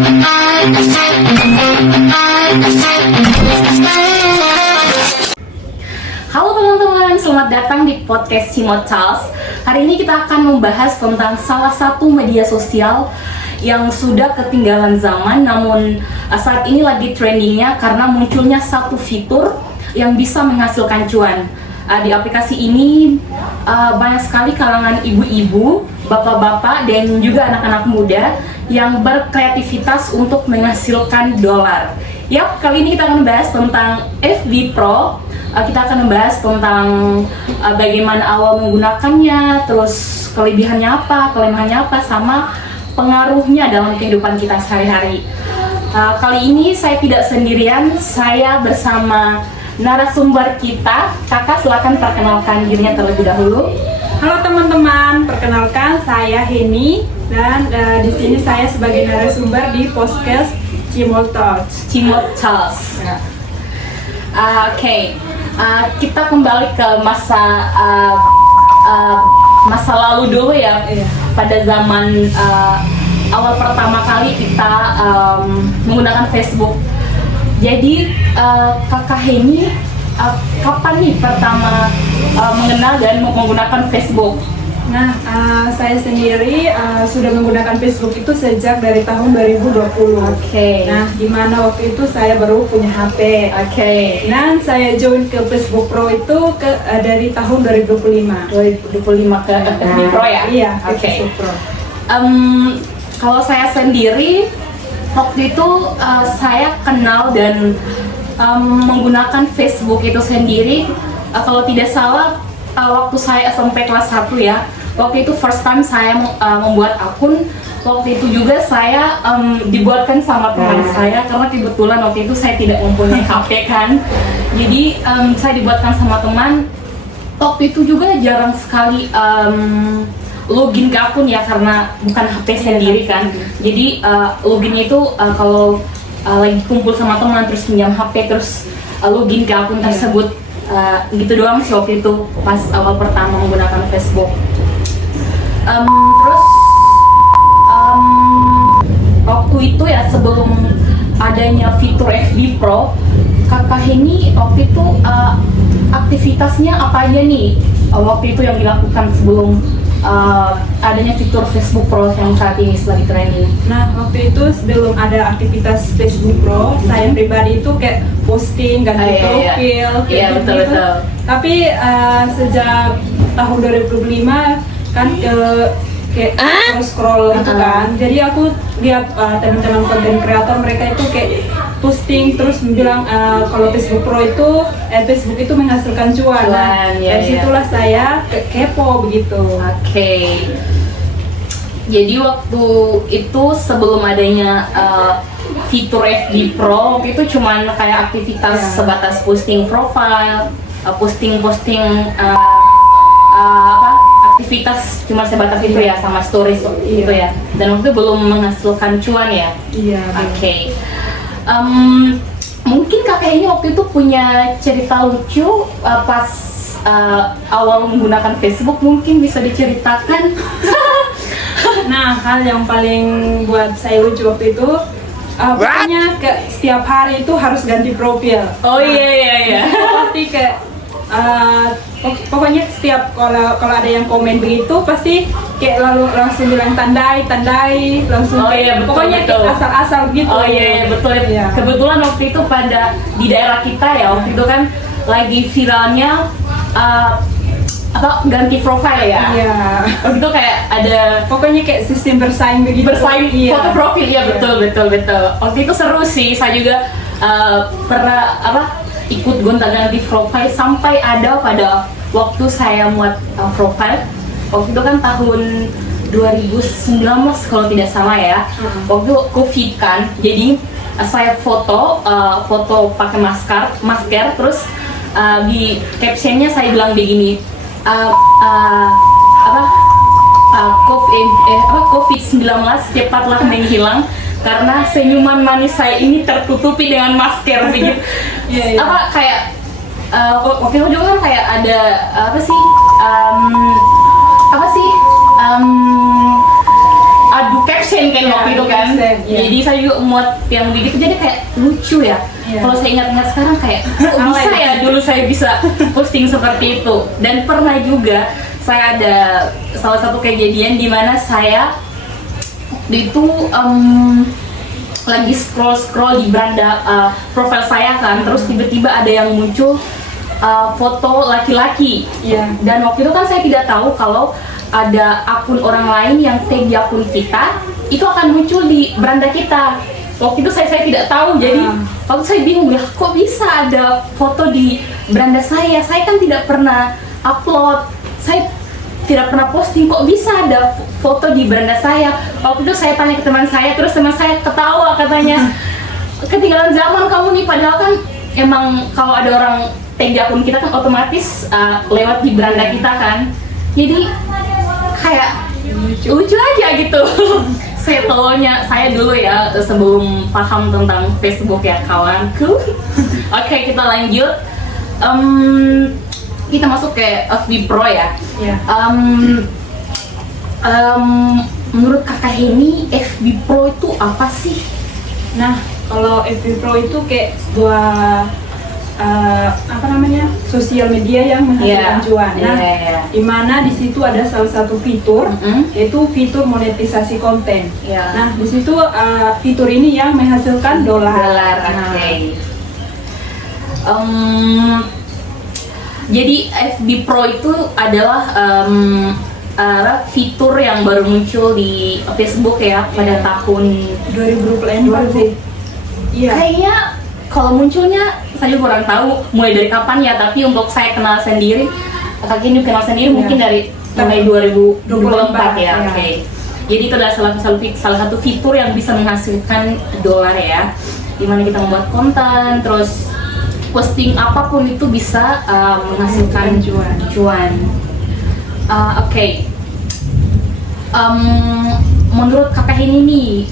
Halo teman-teman, selamat datang di podcast Cimot Charles. Hari ini kita akan membahas tentang salah satu media sosial yang sudah ketinggalan zaman, namun saat ini lagi trendingnya karena munculnya satu fitur yang bisa menghasilkan cuan. Di aplikasi ini banyak sekali kalangan ibu-ibu, bapak-bapak, dan juga anak-anak muda yang berkreativitas untuk menghasilkan dolar. Yap, kali ini kita akan membahas tentang FB Pro. Kita akan membahas tentang bagaimana awal menggunakannya, terus kelebihannya apa, kelemahannya apa, sama pengaruhnya dalam kehidupan kita sehari-hari. Kali ini saya tidak sendirian, saya bersama narasumber kita. Kakak, silakan perkenalkan dirinya terlebih dahulu. Halo teman-teman, perkenalkan saya Heni dan di sini saya sebagai narasumber di podcast Cimot Charles. Oke. Kita kembali ke masa lalu dulu ya. Pada zaman awal pertama kali kita menggunakan Facebook. Jadi Kakak Heni, kapan nih pertama mengenal dan menggunakan Facebook? Nah, saya sendiri sudah menggunakan Facebook itu sejak dari tahun 2020. Oke. Nah, di mana waktu itu saya baru punya HP. Oke. Dan saya join ke Facebook Pro itu dari tahun 2025. 2025 ke FB Pro ya? Iya, ke Oke. Facebook Pro. Kalau saya sendiri waktu itu saya kenal dan menggunakan Facebook itu sendiri kalau tidak salah waktu saya SMP kelas 1 ya. Waktu itu first time saya membuat akun. Waktu itu juga saya dibuatkan sama teman saya karena kebetulan waktu itu saya tidak mempunyai HP kan. Jadi saya dibuatkan sama teman. Waktu itu juga jarang sekali login ke akun ya karena bukan HP sendiri kan. Jadi loginnya itu kalau lagi kumpul sama teman terus pinjam HP terus login ke akun tersebut. Gitu doang sih waktu itu pas awal pertama menggunakan Facebook. Terus waktu itu ya sebelum adanya fitur FB Pro, Kakak Heni waktu itu aktivitasnya apa aja nih waktu itu yang dilakukan sebelum adanya fitur Facebook Pro yang saat ini lagi trending? Nah, waktu itu sebelum ada aktivitas Facebook Pro, saya pribadi itu kayak posting, ganti profil, kayak betul. Tapi sejak tahun 2005 kan kayak scroll gitu kan. Jadi aku lihat teman-teman konten kreator mereka itu kayak posting terus bilang kalau Facebook Pro itu Facebook itu menghasilkan cuan. Dari situlah saya kepo begitu. Oke. Jadi waktu itu sebelum adanya fitur FB Pro, waktu itu cuman kayak aktivitas sebatas posting profile, posting aktivitas cuma sebatas itu ya, sama stories gitu ya. Dan waktu itu belum menghasilkan cuan ya. Iya. Oke. Mungkin kakak ini waktu itu punya cerita lucu pas awal menggunakan Facebook, mungkin bisa diceritakan. Nah, hal yang paling buat saya lucu waktu itu pokoknya setiap hari itu harus ganti profil. Oh iya. Pasti pokoknya setiap kalau ada yang komen begitu pasti kayak langsung bilang tandai langsung betul, pokoknya betul. Kayak asal-asal gitu. Betul. Iya. Kebetulan waktu itu di daerah kita ya, waktu itu kan lagi viralnya ganti profile ya. Iya. Waktu itu kayak ada Pokoknya kayak sistem bersaing begitu. iya. Foto profil ya, betul. Waktu itu seru sih, saya juga pernah ikut gonta-ganti profile sampai ada pada waktu saya muat profile. Waktu itu kan tahun 2019 kalau tidak salah ya. Waktu COVID kan, jadi saya foto pakai masker terus di captionnya saya bilang begini, COVID-19 cepatlah menghilang karena senyuman manis saya ini tertutupi dengan masker begitu. Kayak waktu itu juga kan kayak ada adu caps accent kan Iya, waktu itu kan. accent, iya. Jadi saya juga muat yang gitu jadi kayak lucu ya. Iya. Kalau saya ingat-ingat sekarang kayak kok bisa Alay. ya dulu saya bisa posting seperti itu. Dan pernah juga saya ada salah satu kejadian di mana saya waktu itu lagi scroll di beranda profil saya kan, terus tiba-tiba ada yang muncul foto laki-laki. Iya. Dan waktu itu kan saya tidak tahu kalau ada akun orang lain yang tag di akun kita itu akan muncul di beranda kita. Waktu itu saya tidak tahu, jadi waktu saya bingung ya kok bisa ada foto di beranda saya kan tidak pernah upload, saya tidak pernah posting, kok bisa ada foto di beranda saya. Waktu itu saya tanya ke teman saya, terus teman saya ketawa katanya ketinggalan zaman kamu nih, padahal kan emang kalau ada orang tag di akun kita kan otomatis lewat di beranda kita kan, jadi kayak lucu aja gitu. Saya tolongnya saya dulu ya sebelum paham tentang Facebook ya kawanku. Oke, kita lanjut. Kita masuk ke FB Pro ya. Iya. Menurut kakak Heni, FB Pro itu apa sih? Nah, kalau FB Pro itu kayak sebuah sosial media yang menghasilkan cuan. Nah, di mana di situ ada salah satu fitur, yaitu fitur monetisasi konten. Nah, di situ fitur ini yang menghasilkan dolar. Oke. Jadi FB Pro itu adalah fitur yang baru muncul di Facebook ya pada tahun 2024 sih. Iya. Kayaknya kalau munculnya saya juga kurang tahu mulai dari kapan ya, tapi untuk saya kenal sendiri, kakak ini kenal sendiri mungkin dari mulai 2024 ya. Oke. Jadi itu adalah salah satu fitur yang bisa menghasilkan dolar ya, dimana kita membuat konten, terus posting apapun itu bisa menghasilkan cuan. Oke. Menurut kakak ini nih,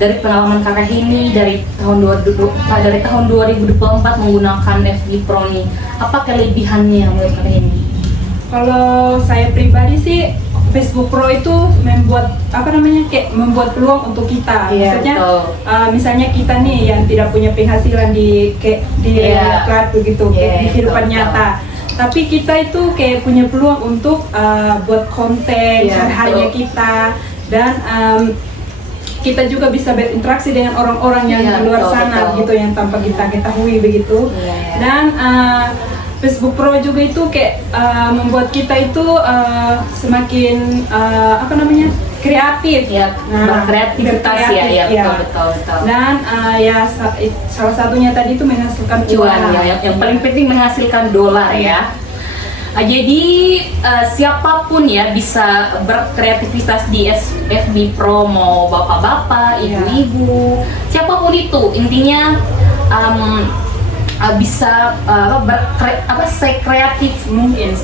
dari pengalaman kakak ini dari tahun 2024 menggunakan FB Pro nih, apa kelebihannya menurut kakak ini? Kalau saya pribadi sih, Facebook Pro itu membuat membuat peluang untuk kita. Maksudnya, misalnya kita nih yang tidak punya penghasilan di plat begitu, di kehidupan nyata. Tapi kita itu kayak punya peluang untuk buat konten sehari-harinya kita, dan kita juga bisa berinteraksi dengan orang-orang yang di luar sana gitu, yang tanpa kita ketahui begitu. Dan Facebook Pro juga itu kayak membuat kita itu semakin kreatif, berkreativitas betul. Dan salah satunya tadi itu menghasilkan cuan ya, yang paling penting menghasilkan dolar ya. Jadi siapapun ya bisa berkreativitas di FB Pro, mau bapak-bapak, ibu-ibu, siapapun itu, intinya bisa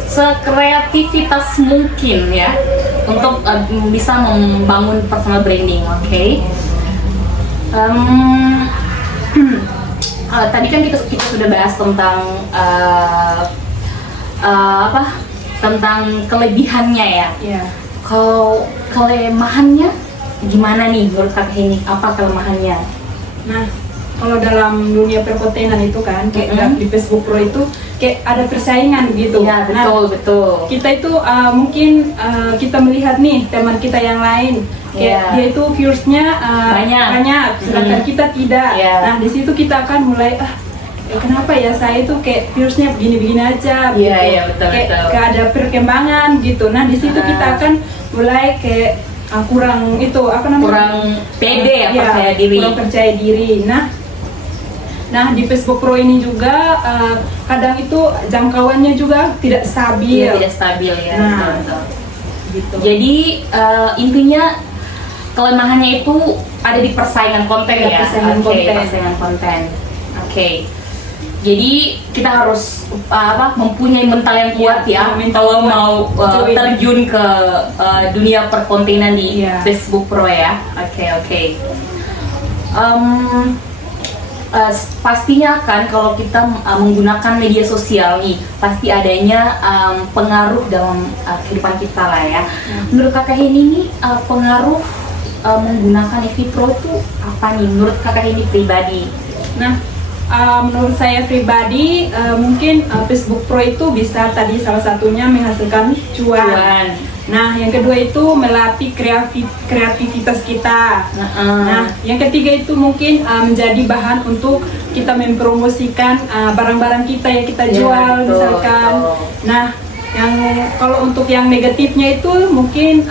sekreativitas mungkin ya untuk bisa membangun personal branding. Oke. Tadi kan kita sudah bahas tentang tentang kelebihannya ya. Kalau kelemahannya gimana nih menurut kakak ini? Apa kelemahannya? Nah, kalau dalam dunia perkontenan itu kan, kayak di Facebook Pro itu kayak ada persaingan gitu. Ya, betul. Kita itu mungkin kita melihat nih teman kita yang lain, kayak dia itu viewersnya banyak, sedangkan kita tidak. Nah, di situ kita akan mulai kenapa ya saya itu kayak viewersnya begini-begini aja, betul. Kayak gak ada perkembangan gitu. Nah, di situ kita akan mulai kayak kurang pede percaya diri. Kurang percaya diri. Nah, di Facebook Pro ini juga kadang itu jangkauannya juga tidak stabil. Tidak stabil ya. Nah, betul. Gitu. Jadi intinya kelemahannya itu ada di persaingan konten ya. Persaingan konten. Oke. Jadi kita harus mempunyai mental yang kuat kalau mau terjun ke dunia perkontenan di Facebook Pro ya. Oke. Pastinya kan kalau kita menggunakan media sosial nih pasti adanya pengaruh dalam kehidupan kita lah ya. Menurut kakak ini nih pengaruh menggunakan FB Pro itu apa nih menurut kakak ini pribadi? Nah, menurut saya pribadi mungkin Facebook Pro itu bisa tadi salah satunya menghasilkan cuan. Nah, yang kedua itu melatih kreativitas kita. Nah, yang ketiga itu mungkin menjadi bahan untuk kita mempromosikan barang-barang kita yang kita jual, misalkan. Nah, yang kalau untuk yang negatifnya itu mungkin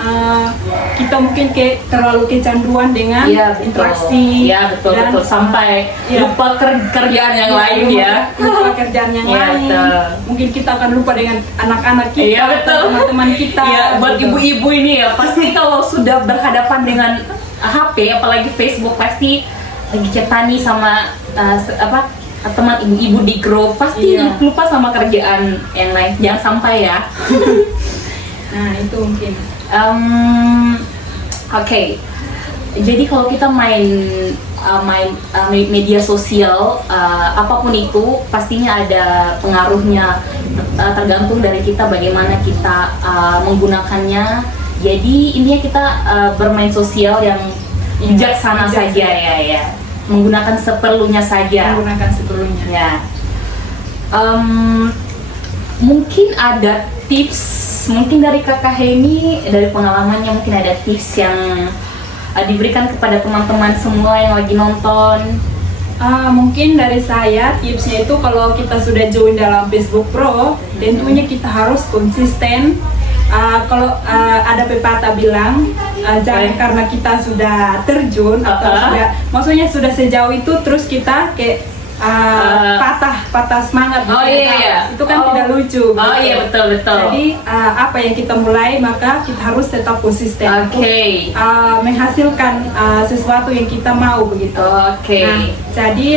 kita mungkin kayak terlalu kecanduan dengan interaksi. Iya betul sampai lupa kerjaan yang lain ya. Lupa kerjaan yang lain. Mungkin kita akan lupa dengan anak-anak kita, teman-teman kita. Iya, buat ibu-ibu ini ya pasti kalau sudah berhadapan dengan HP apalagi Facebook pasti lagi chatani sama teman ibu-ibu di grup pasti lupa sama kerjaan yang lain, jangan sampai ya. Nah itu mungkin Oke. Jadi kalau kita main media sosial apapun itu pastinya ada pengaruhnya, tergantung dari kita bagaimana kita menggunakannya. Jadi intinya kita bermain sosial yang bijaksana saja ya. Menggunakan seperlunya saja. Ya. Mungkin ada tips, mungkin dari kakak Heni, dari pengalamannya mungkin ada tips yang diberikan kepada teman-teman semua yang lagi nonton. Mungkin dari saya tipsnya itu kalau kita sudah join dalam Facebook Pro, tentunya kita harus konsisten. Kalau ada pepatah bilang jangan karena kita sudah terjun atau maksudnya sudah sejauh itu terus kita kayak patah semangat itu kan tidak lucu. Iya betul. Jadi apa yang kita mulai maka kita harus tetap konsisten untuk menghasilkan sesuatu yang kita mau begitu. Nah, jadi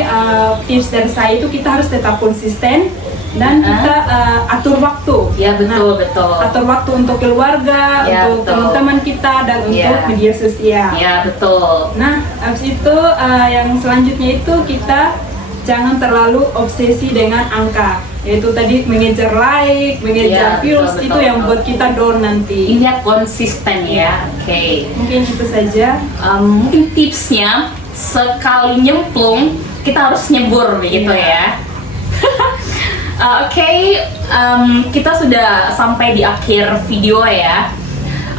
tips dari saya itu kita harus tetap konsisten dan kita atur waktu. Ya betul. Atur waktu untuk keluarga, untuk teman-teman kita dan untuk media sosial. Ya betul. Nah, habis itu yang selanjutnya itu kita jangan terlalu obsesi dengan angka. Yaitu tadi mengejar like, mengejar views, itu yang buat kita down nanti. Ini konsisten ya. Mungkin itu saja. Mungkin tipsnya sekali nyemplung kita harus nyebur begitu ya. Kita sudah sampai di akhir video ya.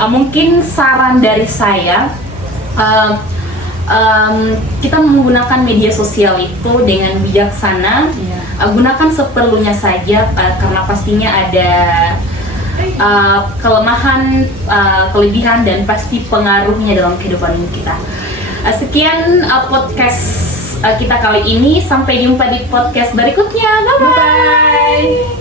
Mungkin saran dari saya, kita menggunakan media sosial itu dengan bijaksana, gunakan seperlunya saja karena pastinya ada kelemahan, kelebihan dan pasti pengaruhnya dalam kehidupan kita. Sekian podcast kita kali ini, sampai jumpa di podcast berikutnya. Bye bye.